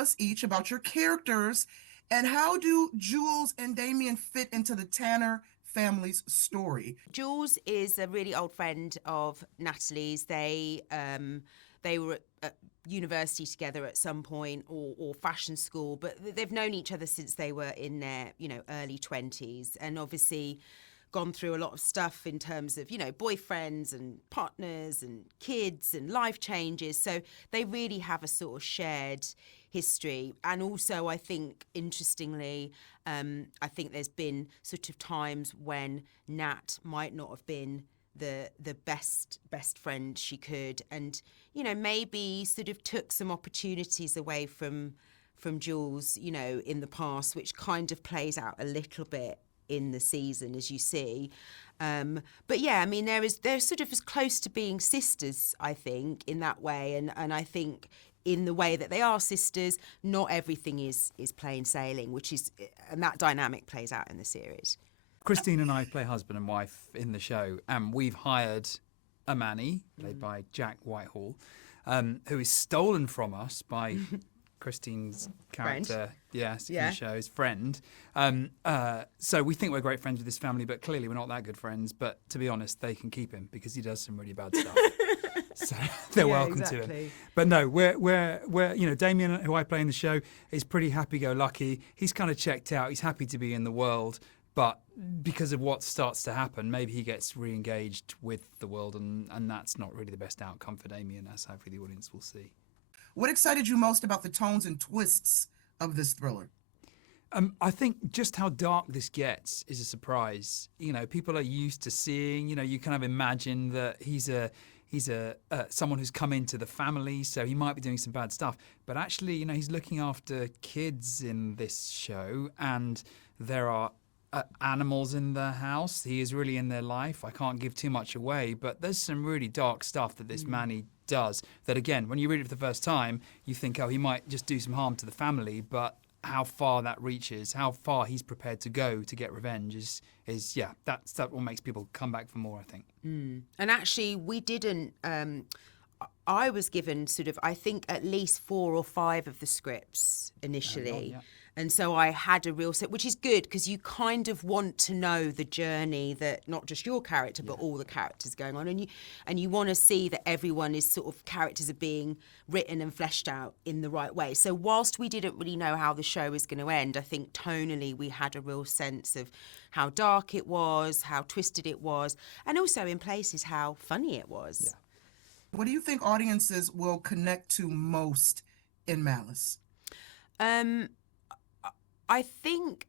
us each about your characters and how do Jules and Damien fit into the Tanner family's story? Jules is a really old friend of Natalie's. They were at university together at some point, or fashion school, but they've known each other since they were in their early 20s, and obviously gone through a lot of stuff in terms of boyfriends and partners and kids and life changes. So they really have a sort of shared history. And also, I think, interestingly, I think there's been sort of times when Nat might not have been the best friend she could, and maybe sort of took some opportunities away from Jules in the past, which kind of plays out a little bit in the season, as you see. But yeah, I mean, they're sort of as close to being sisters, I think, in that way, and I think in the way that they are sisters, not everything is plain sailing, and that dynamic plays out in the series. Christine and I play husband and wife in the show, and we've hired a Manny, played by Jack Whitehall, who is stolen from us by Christine's character, in the show's friend. So we think we're great friends with this family, but clearly we're not that good friends. But to be honest, they can keep him because he does some really bad stuff. So they're welcome to him. But no, we're Damien, who I play in the show, is pretty happy-go-lucky. He's kind of checked out. He's happy to be in the world. But because of what starts to happen, maybe he gets re-engaged with the world, and that's not really the best outcome for Damien, as hopefully the audience will see. What excited you most about the tones and twists of this thriller? I think just how dark this gets is a surprise. People are used to seeing, you kind of imagine that he's someone who's come into the family, so he might be doing some bad stuff. But actually, he's looking after kids in this show, and there are animals in the house. He is really in their life. I can't give too much away, but there's some really dark stuff that this Manny does that, again, when you read it for the first time, you think, oh, he might just do some harm to the family, but how far that reaches, how far he's prepared to go to get revenge is that's what makes people come back for more, I think. And actually, we didn't I was given sort of, I think, at least 4 or 5 of the scripts initially. And so I had a real set, which is good because you kind of want to know the journey that not just your character, but all the characters going on. And you want to see that everyone is sort of characters are being written and fleshed out in the right way. So whilst we didn't really know how the show was going to end, I think tonally we had a real sense of how dark it was, how twisted it was, and also in places how funny it was. Yeah. What do you think audiences will connect to most in Malice? I think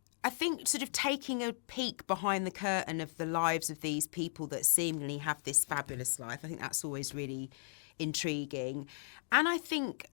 sort of taking a peek behind the curtain of the lives of these people that seemingly have this fabulous life, I think that's always really intriguing. And I think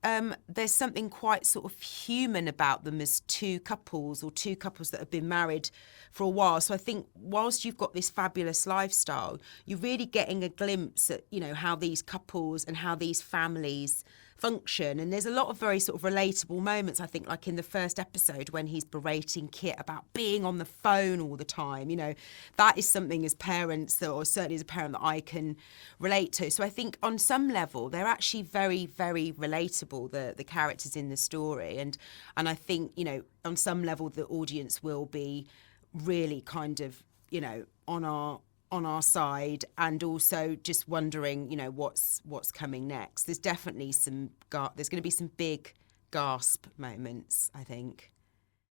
there's something quite sort of human about them as two couples that have been married for a while. So I think whilst you've got this fabulous lifestyle, you're really getting a glimpse at, how these couples and how these families function. And there's a lot of very sort of relatable moments, I think, like in the first episode when he's berating Kit about being on the phone all the time. That is something as parents, or certainly as a parent, that I can relate to. So I think on some level they're actually very, very relatable, the characters in the story. And I think, on some level the audience will be really kind of, on our side, and also just wondering, what's coming next. There's definitely there's going to be some big gasp moments, I think.